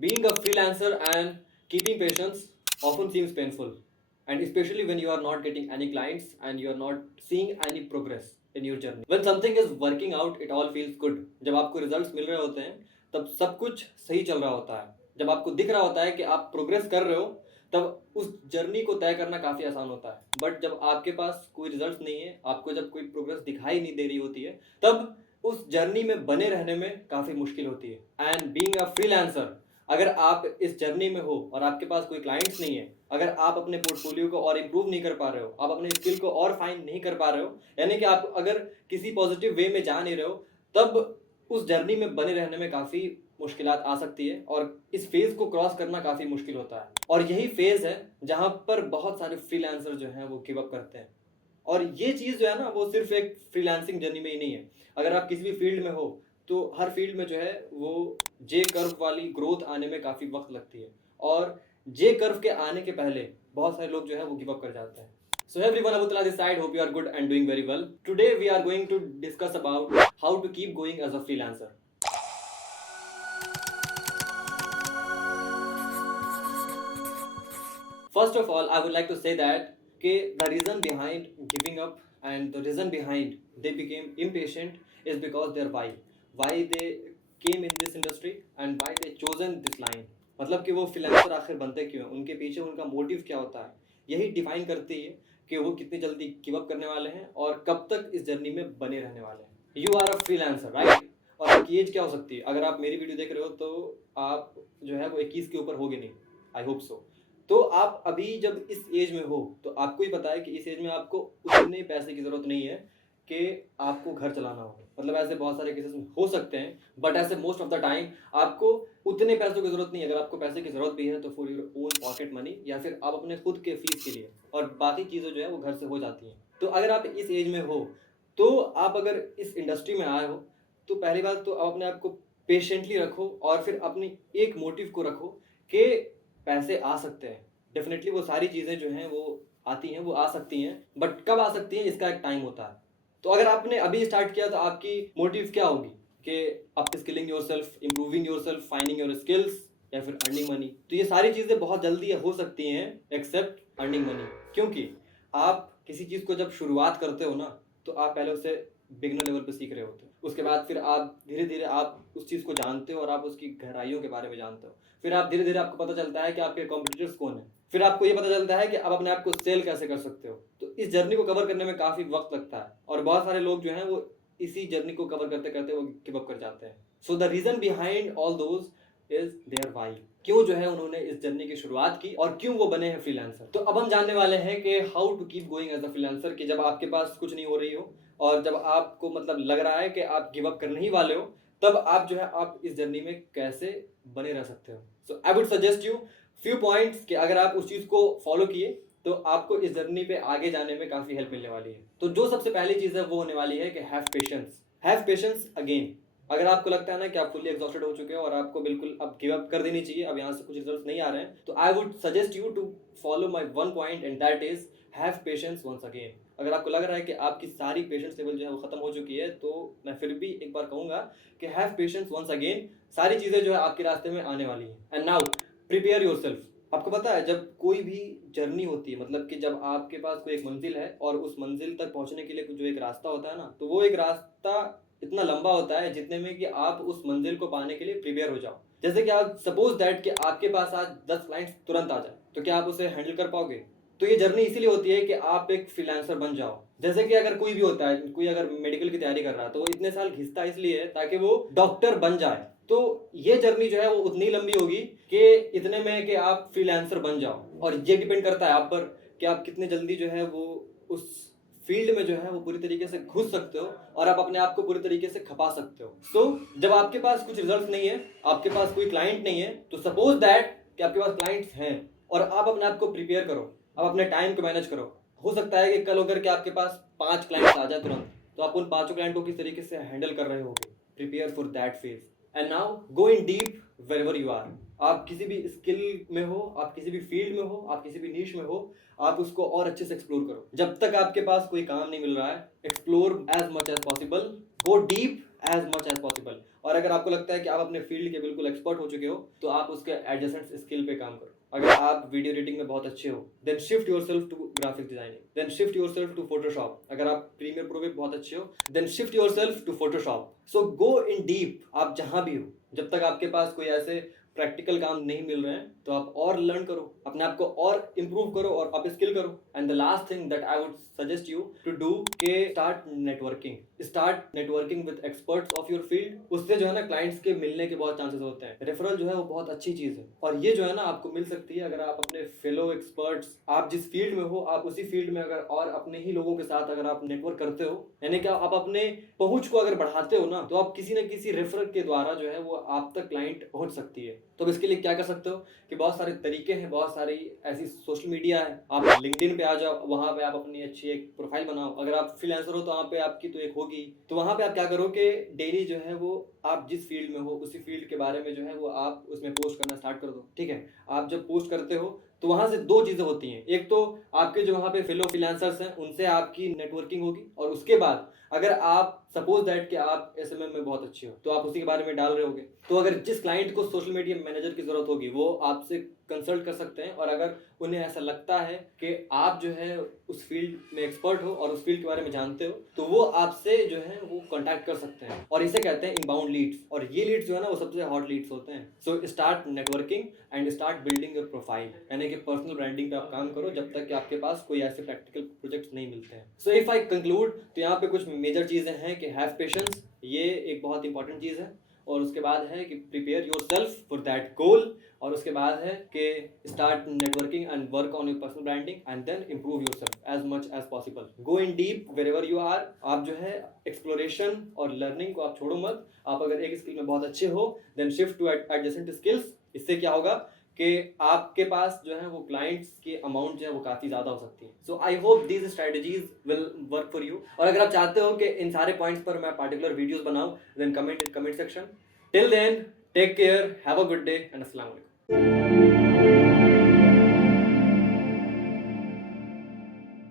Being a freelancer and keeping patience often seems painful, and especially when you are not getting any clients and you are not seeing any progress in your journey. When something is working out, it all feels good. जब आपको results मिल रहे होते हैं तब सब कुछ सही चल रहा होता है. जब आपको दिख रहा होता है कि आप प्रोग्रेस कर रहे हो तब उस जर्नी को तय करना काफ़ी आसान होता है. बट जब आपके पास कोई रिजल्ट नहीं है, आपको जब कोई प्रोग्रेस दिखाई नहीं दे रही होती है, तब उस जर्नी में बने रहने में काफ़ी मुश्किल होती है. एंड बीइंग अ फ्रीलांसर, अगर आप इस जर्नी में हो और आपके पास कोई क्लाइंट्स नहीं है, अगर आप अपने पोर्टफोलियो को और इम्प्रूव नहीं कर पा रहे हो, आप अपने स्किल को और फाइन नहीं कर पा रहे हो, यानी कि आप अगर किसी पॉजिटिव वे में जा नहीं रहे हो, तब उस जर्नी में बने रहने में काफ़ी मुश्किलात आ सकती है और इस फेज़ को क्रॉस करना काफ़ी मुश्किल होता है. और यही फेज़ है जहाँ पर बहुत सारे फ्रीलांसर जो हैं वो गिव अप करते हैं. और ये चीज़ जो है ना, वो सिर्फ एक फ्रीलांसिंग जर्नी में ही नहीं है. अगर आप किसी भी फील्ड में हो तो हर फील्ड में जो है वो जे कर्व वाली ग्रोथ आने में काफ़ी वक्त लगती है, और जे कर्व के आने के पहले बहुत सारे लोग जो है वो गिव अप कर जाते हैं. So everyone, Abu Talha this side. Hope you are good and doing very well. Today we are going to discuss about how to keep going as a freelancer. First of all, I would like to say that the reason behind giving up and the reason behind they became impatient is because their why they came in this industry and why they chosen this line. मतलब कि वो freelancer आखिर बनते क्यों हैं, उनके पीछे उनका मोटिव क्या होता है, यही डिफाइन करती है कि वो कितनी जल्दी गिव अप करने वाले हैं और कब तक इस जर्नी में बने रहने वाले हैं. You are a freelancer, right? और आपकी एज क्या हो सकती है? अगर आप मेरी वीडियो देख रहे हो तो आप जो है वो 21 के ऊपर होगे नहीं, आई होप सो. तो आप अभी जब इस एज में हो तो आपको ही पता है कि इस एज में आपको उतने पैसे की ज़रूरत नहीं है कि आपको घर चलाना हो. मतलब ऐसे बहुत सारे केसेस हो सकते हैं, बट ऐसे मोस्ट ऑफ द टाइम आपको उतने पैसों की ज़रूरत नहीं है. अगर आपको पैसे की ज़रूरत भी है तो for your own pocket money, या फिर आप अपने खुद के फीस के लिए, और बाकी चीज़ें जो है वो घर से हो जाती हैं. तो अगर आप इस एज में हो तो आप अगर इस इंडस्ट्री में आए हो तो पहली बात तो आप अपने आप को पेशेंटली रखो और फिर अपनी एक मोटिव को रखो कि पैसे आ सकते हैं. डेफिनेटली वो सारी चीज़ें जो हैं वो आती हैं, वो आ सकती हैं, बट कब आ सकती हैं इसका एक टाइम होता है. तो अगर आपने अभी स्टार्ट किया तो आपकी मोटिव क्या होगी कि up skilling your self, improving your self, finding your skills, या फिर अर्निंग मनी. तो ये सारी चीज़ें बहुत जल्दी हो सकती हैं एक्सेप्ट अर्निंग मनी, क्योंकि आप किसी चीज़ को जब शुरुआत करते हो ना तो आप पहले उसे बिगनर लेवल पे सीख रहे होते हो. उसके बाद फिर आप धीरे धीरे आप उस चीज़ को जानते हो और आप उसकी गहराइयों के बारे में जानते हो. फिर आप धीरे धीरे आपको पता चलता है कि आपके कॉम्पिटिटर्स कौन है. फिर आपको ये पता चलता है कि आप अपने आप को सेल कैसे कर सकते हो. तो इस जर्नी को कवर करने में काफ़ी वक्त लगता है और बहुत सारे लोग जो हैं वो इसी जर्नी को कवर करते करते वो गिव अप कर जाते हैं. So the reason behind all those is there why. क्यों जो है उन्होंने इस जर्नी की शुरुआत की और क्यों वो बने हैं फ्रीलांसर. तो अब हम जानने वाले हैं कि how to keep going as a freelancer, कि जब आपके पास कुछ नहीं हो रही हो और जब आपको मतलब लग रहा है कि आप गिव अप करने ही वाले हो, तब आप जो है आप इस जर्नी में कैसे बने रह सकते हो. So I would suggest you few points कि अगर आप उस चीज़ को फॉलो किए तो आपको इस जर्नी पे आगे जाने में काफ़ी हेल्प मिलने वाली है. तो जो सबसे पहली चीज़ है वो होने वाली है कि have patience. Have patience again. अगर आपको लगता है ना कि आप फुल्ली एग्जॉस्टेड हो चुके हो और आपको बिल्कुल अब गिव अप कर देनी चाहिए, अब यहाँ से कुछ रिजल्ट नहीं आ रहे हैं, तो I would suggest you to follow my one point and that is have patience once again. अगर आपको लग रहा है कि आपकी सारी पेशेंस लेवल जो है वो खत्म हो चुकी है, तो मैं फिर भी एक बार कहूँगा कि हैव पेशेंस वंस अगेन. सारी चीज़ें जो है आपके रास्ते में आने वाली हैं. And now prepare your self. आपको पता है जब कोई भी जर्नी होती है, मतलब कि जब आपके पास कोई एक मंजिल है और उस मंजिल तक पहुंचने के लिए जो एक रास्ता होता है ना, तो वो एक रास्ता इतना लंबा होता है जितने में कि आप उस मंजिल को पाने के लिए प्रिपेयर हो जाओ. जैसे कि आप सपोज दैट कि आपके पास आज 10 क्लाइंट्स तुरंत आ जाए, तो क्या आप उसे हैंडल कर पाओगे? तो ये जर्नी इसीलिए होती है कि आप एक फ्रीलांसर बन जाओ. जैसे कि अगर कोई भी होता है, कोई अगर मेडिकल की तैयारी कर रहा है तो वो इतने साल घिसता इसलिए है ताकि वो डॉक्टर बन जाए. तो ये जर्नी जो है वो उतनी लंबी होगी कि इतने में कि आप फ्रीलांसर बन जाओ. और ये डिपेंड करता है आप पर कि आप कितने जल्दी जो है वो उस फील्ड में जो है वो पूरी तरीके से घुस सकते हो और आप अपने आप को पूरी तरीके से खपा सकते हो. सो जब आपके पास कुछ रिजल्ट नहीं है, आपके पास कोई क्लाइंट नहीं है, तो सपोज दैट कि आपके पास क्लाइंट्स हैं और आप अपने आप को प्रिपेयर करो, आप अपने टाइम को मैनेज करो. हो सकता है कि कल होकर के आपके पास 5 क्लाइंट्स आ जाए तुरंत, तो आप उन 5 क्लाइंट को किस तरीके से हैंडल कर रहे होगे. Prepare for that phase. And now go in deep wherever you are. आप किसी भी स्किल में हो, आप किसी भी फील्ड में हो, आप किसी भी नीश में हो, आप उसको और अच्छे से एक्सप्लोर करो. जब तक आपके पास कोई काम नहीं मिल रहा है, explore as much as possible, go deep as much as possible. और अगर आपको लगता है कि आप अपने फील्ड के बिल्कुल एक्सपर्ट हो चुके हो तो आप उसके एडजेसेंट स्किल पे काम करो। अगर आप वीडियो एडिटिंग में बहुत अच्छे हो then shift yourself to graphic designing, then shift yourself to Photoshop. अगर आप प्रीमियर प्रो में बहुत अच्छे हो then shift yourself to Photoshop. So go in deep, आप जहां भी हो, जब तक आपके पास कोई ऐसे प्रैक्टिकल काम नहीं मिल रहे हैं तो आप और लर्न करो, अपने आप को और इम्प्रूव करो और अप स्किल करो। And the last thing that I would suggest you to do के start networking with experts of your field. उससे जो है ना क्लाइंट्स के मिलने के बहुत चांसेस होते हैं। रेफरल जो है वो बहुत अच्छी चीज है और ये जो है ना आपको मिल सकती है अगर आप अपने फेलो एक्सपर्ट्स, आप जिस फील्ड में हो आप उसी फील्ड में अगर और अपने ही लोगों के साथ अगर आप नेटवर्क करते हो, यानी कि आप अपने पहुंच को अगर बढ़ाते हो ना, तो आप किसी न किसी रेफरल के द्वारा जो है वो आप तक क्लाइंट पहुंच सकती है। तो अब इसके लिए क्या कर सकते हो कि बहुत सारे तरीके हैं, बहुत सारी ऐसी सोशल मीडिया है। आप लिंक्डइन पे आ जाओ, वहां पे आप अपनी अच्छी एक प्रोफाइल बनाओ। अगर आप फ्रीलांसर हो तो वहां पे आपकी तो एक होगी, तो वहां पे आप क्या करो कि डेली जो है वो आप जिस फील्ड में हो उसी फील्ड के बारे में जो है वो आप उसमें पोस्ट करना स्टार्ट कर दो। ठीक है, आप जब पोस्ट करते हो तो वहां से दो चीजें होती हैं। एक तो आपके जो वहां पे फेलो फ्रीलांसर्स हैं उनसे आपकी नेटवर्किंग होगी, और उसके बाद अगर आप सपोज दैट कि आप एसएमएम में बहुत अच्छे हो तो आप उसी के बारे में डाल रहे होगे, तो अगर जिस क्लाइंट को सोशल मीडिया मैनेजर की जरूरत होगी वो आपसे कंसल्ट कर सकते हैं। और अगर उन्हें ऐसा लगता है कि आप जो है उस फील्ड में एक्सपर्ट हो और उस फील्ड के बारे में जानते हो तो वो आपसे जो है वो कांटेक्ट कर सकते हैं, और इसे कहते हैं इनबाउंड लीड्स। और ये लीड्स जो है ना वो सबसे हॉट लीड्स होते हैं। So start networking and start building your profile, यानी कि पर्सनल ब्रांडिंग पे आप काम करो जब तक कि आपके पास कोई ऐसे प्रैक्टिकल प्रोजेक्ट्स नहीं मिलते हैं। सो इफ आई कंक्लूड, तो यहाँ पे कुछ मेजर चीजें हैं कि हैव पेशेंस, ये एक बहुत इंपॉर्टेंट चीज है। और उसके बाद है कि prepare yourself for that goal. और उसके बाद है कि start networking and work on your personal branding and then improve yourself as much as possible. Go in deep wherever you are. आप जो है एक्सप्लोरेशन और लर्निंग को आप छोड़ो मत। आप अगर एक स्किल में बहुत अच्छे हो then shift to adjacent skills. इससे क्या होगा कि आपके पास जो है वो क्लाइंट्स की अमाउंट जो है वो काफ़ी ज़्यादा हो सकती है। So I hope these strategies will work for you. और अगर आप चाहते हो कि इन सारे पॉइंट्स पर मैं पार्टिकुलर वीडियोस बनाऊं then comment in comment section. Till then take care, have a good day and अस्सलाम वालेकुम।